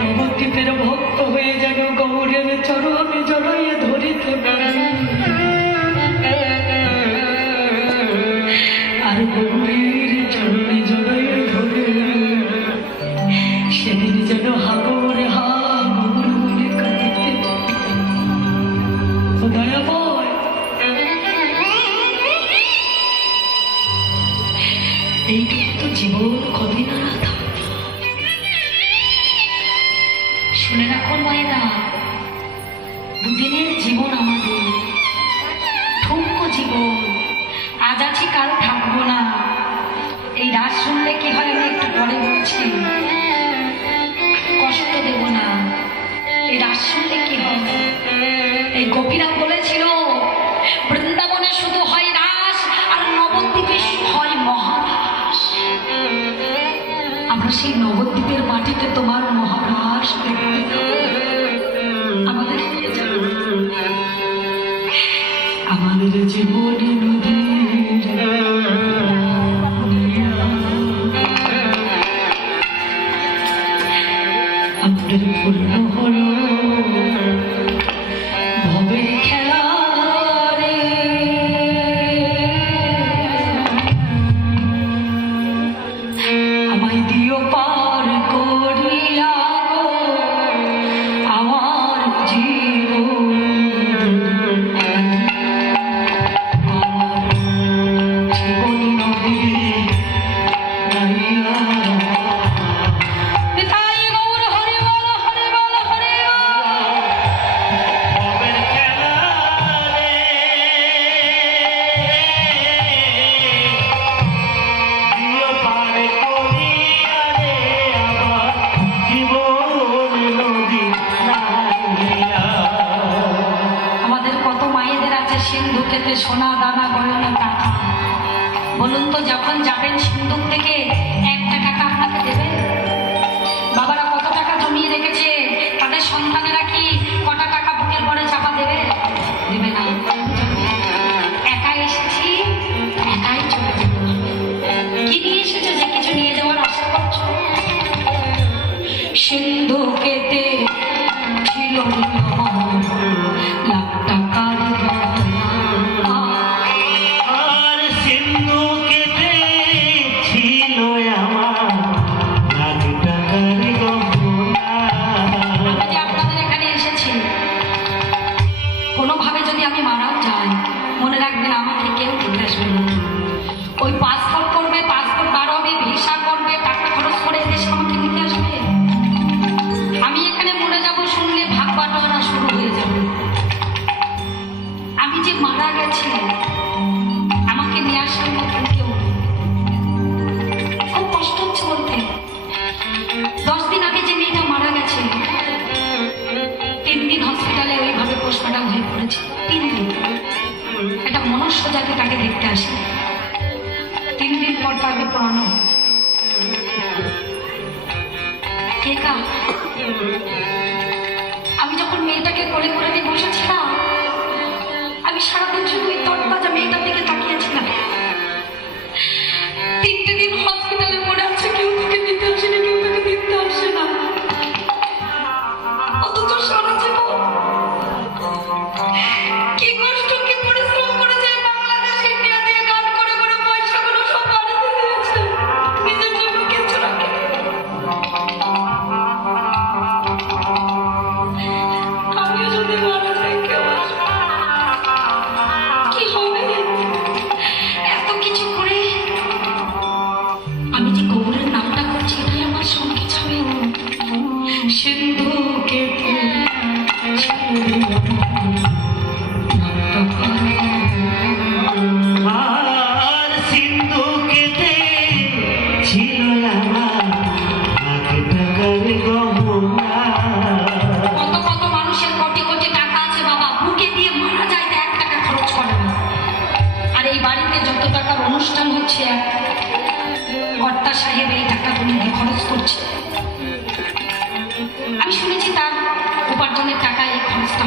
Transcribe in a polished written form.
নবদ্বীপের ভক্ত হয়ে যেন গৌরের চরণে জড়াইয়া ধরিতে পারি, আর গৌরের চরণে জড়াইয়া ধরে সেদিন যেন হাগর হা গৌর বলে কাঁদিতে। ও দয়াময়, এইটুকু তো জীবন কদিন আর থাকবে। শুনে রাখুন মায়েরা, দুদিনের জীবন আমাদের, ঠুমকো জীবন, আজ আছি কাল থাকবো না। এই রাত শুনলে কি হয় আমি একটু পরে বলছি, কষ্ট দেব না। এই রাত শুনলে কি হয়, এই গোপীরা বলেছিল বৃন্দাবনে শুধু হয় রাস আর নবদ্বীপে হয় মহারাস। আমরা সেই নবদ্বীপের মাটিতে তোমার মহারাস দেখতে যাবো। আমাদের নিয়ে যাবে আমাদের জীবনে নদীর আমাদের পূর্ণ হলো ভবের খেলা রে। আমায় দিও পার করিয়া গো আমার জীবন, জীবন নদী নাইয়া। তাই গৌর হরি বল হরি বল হরি ভবের খেলা রে, দিও পার করিয়া রে আমার জীবন নদী নাইয়া। আমাদের কত মায়েদের আছে সিন্ধু খেতে সোনা দানা গয়না টাকা। বলুন তো, যখন যাবেন সিন্ধুক থেকে একটা টাকা আপনাকে দেবে? বাবারা কত টাকা জমিয়ে রেখেছে, তাদের সন্তানেরা কি কটা টাকা বুকের পরে চাপা দেবে? দেবে না। একাই এসেছি, একাই চলে যাবো। কি নিয়ে এসেছো যে কিছু নিয়ে যাওয়ার আশা করছো? সিন্ধু কেটে ছিল লাখ টাকার গয়না। আর সিন্ধু কেটে ছিল আমার লাখ টাকার গহনা। আমি যে আপনাদের এখানে এসেছি, কোনোভাবে যদি আমি মারাও যাই, মনে রাখবেন আমাকে কেউ দেখে আসবে না। ওই পাসপোর্ট করবে, পাসপোর্ট বার হবে, ভিসা করবে, টাকা খরচ করে এদেশে আমাকে নিতে আসবে। আমি এখানে মরে যাব শুনলে ভাগ বাটোয়ারা শুরু হয়ে যাবে। আমি যে মারা গেছি, আমাকে নিয়ে আসার মতো কেউ নেই। খুব কষ্ট হচ্ছে বলতে। 10 দিন আগে যে মেয়েটা মারা গেছে, 3 দিন হসপিটালে ওইভাবে পোস্টমর্টম হয়ে পড়েছে। 3 দিন একটা মনুষ্য জাতি তাকে দেখতে আসে, 3 দিন পর তাকে পড়ানো হয়েছে। কে কা? আমি যখন মেয়েটাকে কোলে করে নিয়ে বসেছিলাম, আমি সারাদিন শুধু ওই তরতাজা মেয়েটার দিকে তাকিয়েছিলাম। 3টে দিন হসপিটালে পড়ে আছে, কেউ তাকে নিতে আসে না, কেউ তাকে দিতে আসে না। অথচ সারা জীবন কি কষ্ট, কি পরিশ্রম করেছে বাংলাদেশ ইন্ডিয়া দিয়ে গান করে করে পয়সাগুলো সব বাড়িতে দিয়েছে, নিজের জন্য কিছু রাখে। আমিও যদি মারা যাই, কেউ আসবে না। কি হবে? এত কিছু করে আমি যে গৌরের নামটা করছি, এটাই আমার সঙ্গে যাবে। সিন্ধু কেটে আর সিন্ধু কেটে ছিল আমার লাখ টাকার গহনা। কত কত মানুষের কোটি কোটি টাকা আছে বাবা, বুকে দিয়ে মারা যায় তো 1 টাকা খরচ করে না। আর এই বাড়িতে যত টাকার অনুষ্ঠান হচ্ছে, কর্তা সাহেব এই টাকাগুলো দিয়ে খরচ করছে। আমি শুনেছি তার উপার্জনের টাকা এই খরচটা